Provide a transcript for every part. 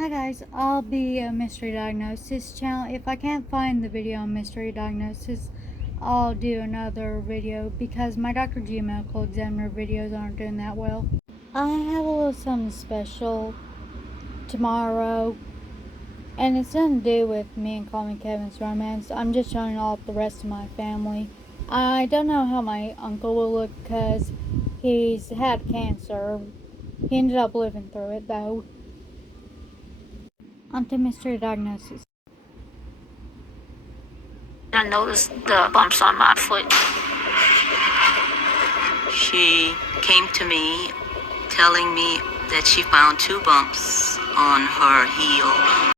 Hi guys, I'll be a Mystery Diagnosis channel. If I can't find the video on Mystery Diagnosis, I'll do another video because my Dr. G medical examiner videos aren't doing that well. I have a little something special tomorrow, and it's nothing to do with me and Colin Kevin's romance. I'm just showing off the rest of my family. I don't know how my uncle will look because he's had cancer. He ended up living through it though. Onto Mystery Diagnosis. I noticed the bumps on my foot. She came to me telling me that she found 2 bumps on her heel.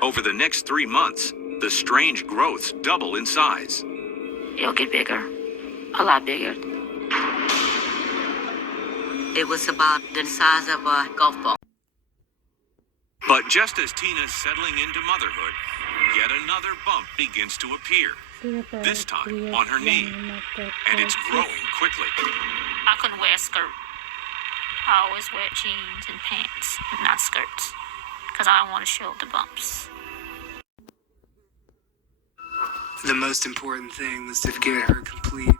Over the next 3 months, the strange growths double in size. It'll get bigger, a lot bigger. It was about the size of a golf ball. But just as Tina's settling into motherhood, yet another bump begins to appear, this time on her knee, and it's growing quickly. I couldn't wear a skirt. I always wear jeans and pants, not skirts, because I don't want to show the bumps. The most important thing was to get her complete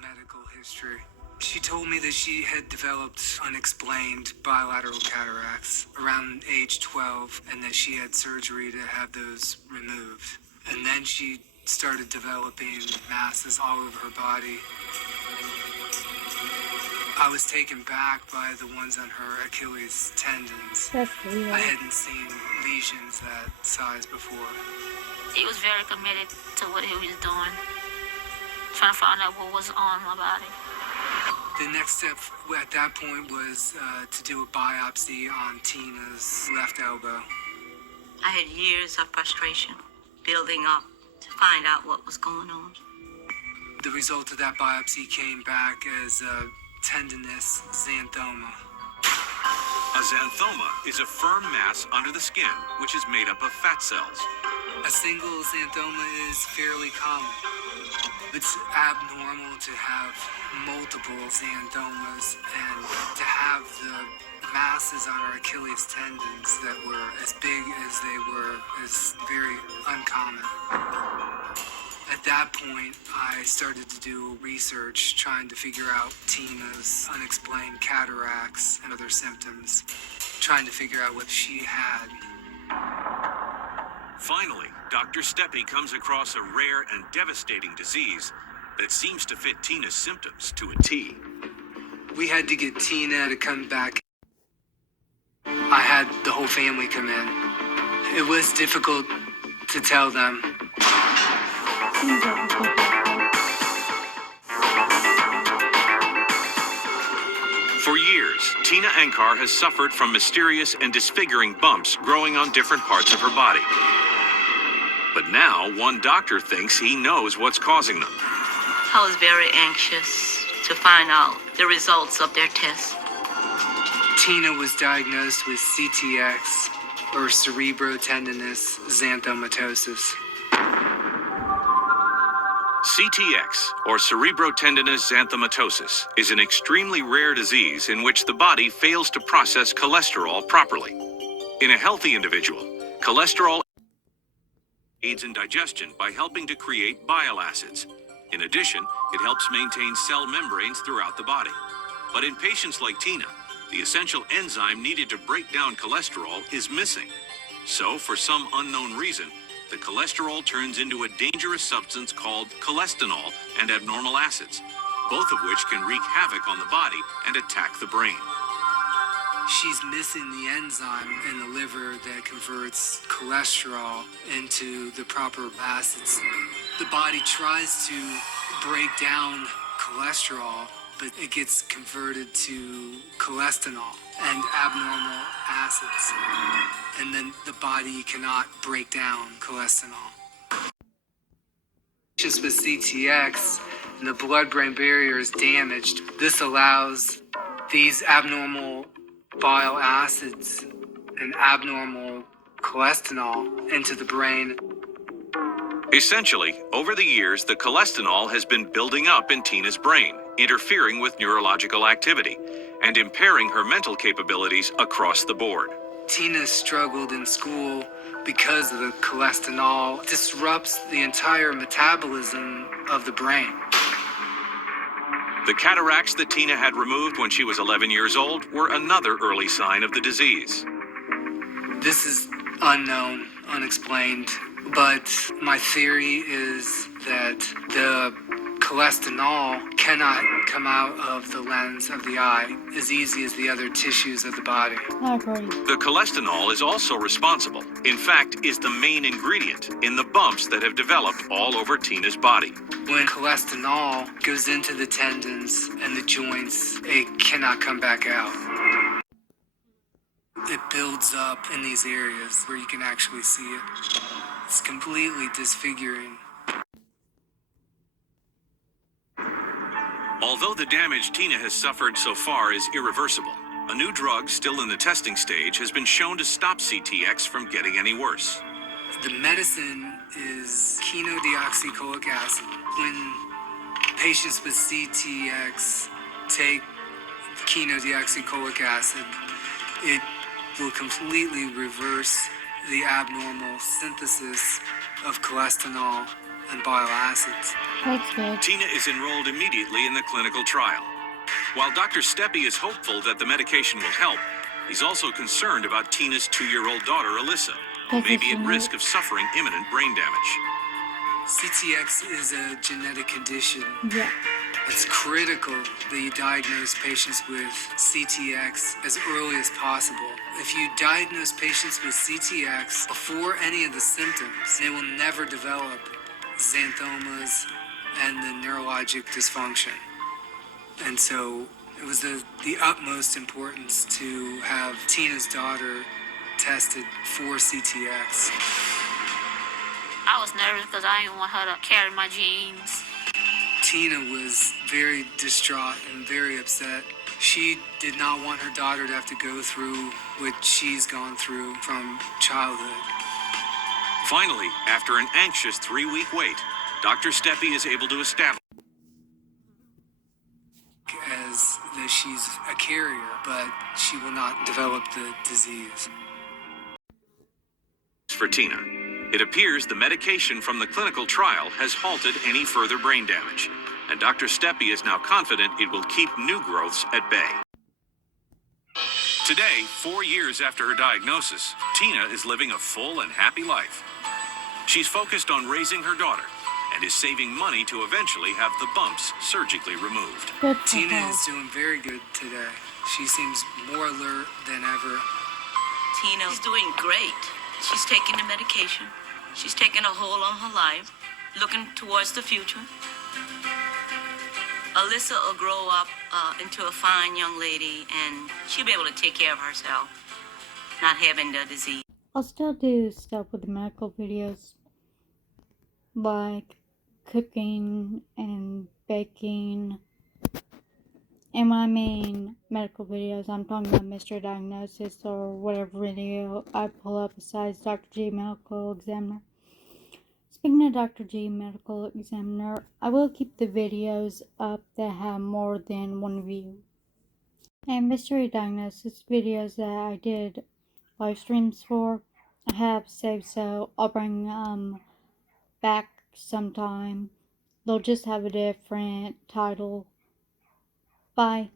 medical history. She told me that she had developed unexplained bilateral cataracts around age 12 and that she had surgery to have those removed. And then she started developing masses all over her body. I was taken back by the ones on her Achilles tendons. That's weird. I hadn't seen lesions that size before. He was very committed to what he was doing, trying to find out what was on my body. The next step at that point was to do a biopsy on Tina's left elbow. I had years of frustration building up to find out what was going on. The result of that biopsy came back as tendinous xanthoma. A xanthoma is a firm mass under the skin, which is made up of fat cells. A single xanthoma is fairly common. It's abnormal to have multiple xanthomas, and to have the masses on our Achilles tendons that were as big as they were is very uncommon. At that point, I started to do research trying to figure out Tina's unexplained cataracts and other symptoms, trying to figure out what she had. Finally, Dr. Steppe comes across a rare and devastating disease that seems to fit Tina's symptoms to a T. We had to get Tina to come back. I had the whole family come in. It was difficult to tell them. For years, Tina Ankar has suffered from mysterious and disfiguring bumps growing on different parts of her body. But now, one doctor thinks he knows what's causing them. I was very anxious to find out the results of their tests. Tina was diagnosed with CTX, or Cerebrotendious Xanthomatosis. CTX, or Cerebrotendious Xanthomatosis, is an extremely rare disease in which the body fails to process cholesterol properly. In a healthy individual, cholesterol aids in digestion by helping to create bile acids. In addition, it helps maintain cell membranes throughout the body. But in patients like Tina, the essential enzyme needed to break down cholesterol is missing. So, for some unknown reason, the cholesterol turns into a dangerous substance called cholestanol and abnormal acids, both of which can wreak havoc on the body and attack the brain. She's missing the enzyme in the liver that converts cholesterol into the proper acids. The body tries to break down cholesterol, but it gets converted to cholestanol and abnormal acids. And then the body cannot break down cholestanol. Just with CTX, and the blood-brain barrier is damaged. This allows these abnormal bile acids and abnormal cholestanol into the brain. Essentially, over the years, the cholestanol has been building up in Tina's brain, interfering with neurological activity and impairing her mental capabilities across the board. Tina struggled in school because of the cholesterol disrupts the entire metabolism of the brain. The cataracts that Tina had removed when she was 11 years old were another early sign of the disease. This is unknown, unexplained, but my theory is that the cholesterol cannot come out of the lens of the eye as easy as the other tissues of the body. I agree. The cholesterol is also responsible, in fact, is the main ingredient in the bumps that have developed all over Tina's body. When cholesterol goes into the tendons and the joints, it cannot come back out. It builds up in these areas where you can actually see it. It's completely disfiguring. Although the damage Tina has suffered so far is irreversible, a new drug still in the testing stage has been shown to stop CTX from getting any worse. The medicine is chenodeoxycholic acid. When patients with CTX take chenodeoxycholic acid, it will completely reverse the abnormal synthesis of cholesterol and bile acids. That's good. Tina is enrolled immediately in the clinical trial. While Dr. Steppe is hopeful that the medication will help, he's also concerned about Tina's 2-year-old daughter, Alyssa, who may be at risk of suffering imminent brain damage. CTX is a genetic condition. Yeah. It's critical that you diagnose patients with CTX as early as possible. If you diagnose patients with CTX before any of the symptoms, they will never develop xanthomas and the neurologic dysfunction. And so it was the utmost importance to have Tina's daughter tested for CTX. I was nervous because I didn't want her to carry my genes. Tina was very distraught and very upset. She did not want her daughter to have to go through what she's gone through from childhood. Finally, after an anxious 3-week wait, Dr. Steppe is able to establish As that she's a carrier, but she will not develop the disease. for Tina. It appears the medication from the clinical trial has halted any further brain damage, and Dr. Steppe is now confident it will keep new growths at bay. Today, 4 years after her diagnosis, Tina is living a full and happy life. She's focused on raising her daughter and is saving money to eventually have the bumps surgically removed. Good for Tina her. is doing very good today. She seems more alert than ever. Tina's doing great. She's taking the medication. She's taking a hold on her life, looking towards the future. Alyssa will grow up into a fine young lady, and she'll be able to take care of herself, not having the disease. I'll still do stuff with the medical videos, like cooking and baking. And when I mean medical videos, I'm talking about Mystery Diagnosis or whatever video I pull up besides Dr. G Medical Examiner. Speaking of Dr. G Medical Examiner, I will keep the videos up that have more than one view. And Mystery Diagnosis videos that I did live streams for, I have saved, so I'll bring back sometime. They'll just have a different title. Bye.